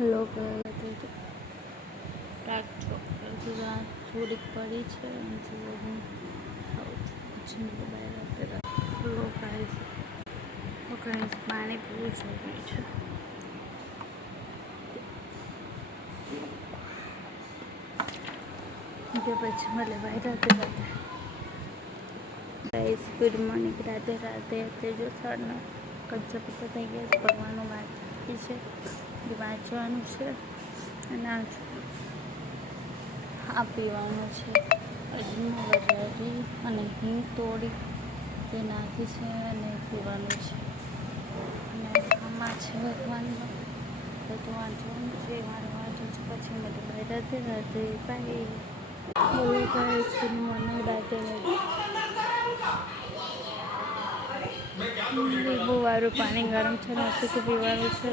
લોકો થોડીક પડી છે પાણી પીવું જરૂરી છે. પછી મળે ભાઈ રાતે ગાઈસ ગુડ મોર્નિંગ. રાતે જો સવારના કચ્ચા પત્તા થઈ ગયા છે. ભગવાનનું બાકી છે એ વાંચવાનું છે અને આ પીવાનું છે. અજમો વઘારી અને હિંગ તોડી તે નાખી છે અને પીવાનું છે. અને આમાં છે ભગવાનનું બધું વાંચવાનું છે. મારે વાંચવું છે. પછી મળે ભાઈ રાતે બાય. બોલો ગાઈસ ગુડ મોર્નિંગ. રાતે લીંબુ વાળું પાણી ગરમ છે ને પીવાનું છે.